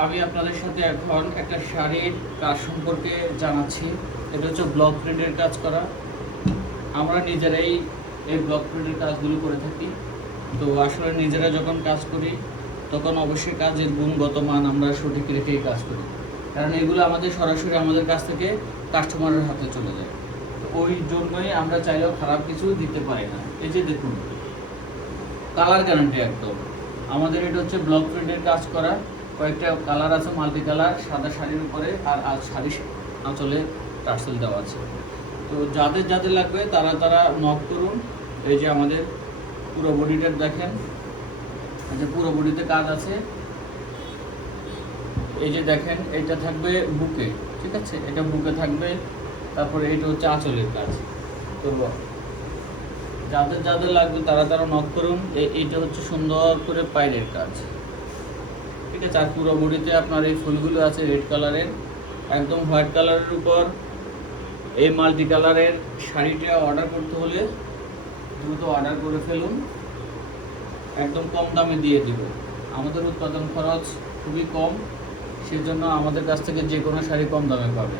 আমি আপনাদের সাথে এখন একটা শাড়ির কাজ সম্পর্কে জানাচ্ছি। এটা হচ্ছে ব্লক প্রিন্টের কাজ করা। আমরা নিজেরাই এই ব্লক প্রিন্টের কাজগুলো করে থাকি। তো আসলে নিজেরা যখন কাজ করি তখন অবশ্যই কাজের গুণগত মান আমরা সঠিক রেখেই কাজ করি, কারণ এগুলো আমাদের সরাসরি আমাদের কাছ থেকে কাস্টমারের হাতে চলে যায়। ওই জন্যই আমরা চাইলেও খারাপ কিছু দিতে পারি না। এই যে দেখুন, কালার গ্যারান্টি একদম। আমাদের এটা হচ্ছে ব্লক প্রিন্টের কাজ করা। কয়েকটা কালার আছে, মাল্টি কালার, সাদা শাড়ির উপরে আর শাড়ির আঁচলে টার্সেল দেওয়া আছে। তো যাদের যাদের লাগবে তারা তারা নক করুন। এই যে আমাদের পুরো বডিটা দেখেন, যে পুরো বডিতে কাজ আছে। এই যে দেখেন, এটা থাকবে বুকে, ঠিক আছে, এটা বুকে থাকবে। তারপরে এটা হচ্ছে আঁচলের কাজ। তো যাদের যাদের লাগবে তারা তারা নক করুন। এইটা হচ্ছে সুন্দর করে পায়ের কাজ, ঠিক আছে। আর পুরো বডিতে আপনার এই ফুলগুলো আছে রেড কালারের, একদম হোয়াইট কালারের উপর এই মাল্টি কালারের শাড়িটা অর্ডার করতে হলে দ্রুত অর্ডার করে ফেলুন, একদম কম দামে দিয়ে দিব। আমাদের উৎপাদন খরচ খুবই কম, সেজন্য আমাদের কাছ থেকে যে কোনো শাড়ি কম দামে পাবে।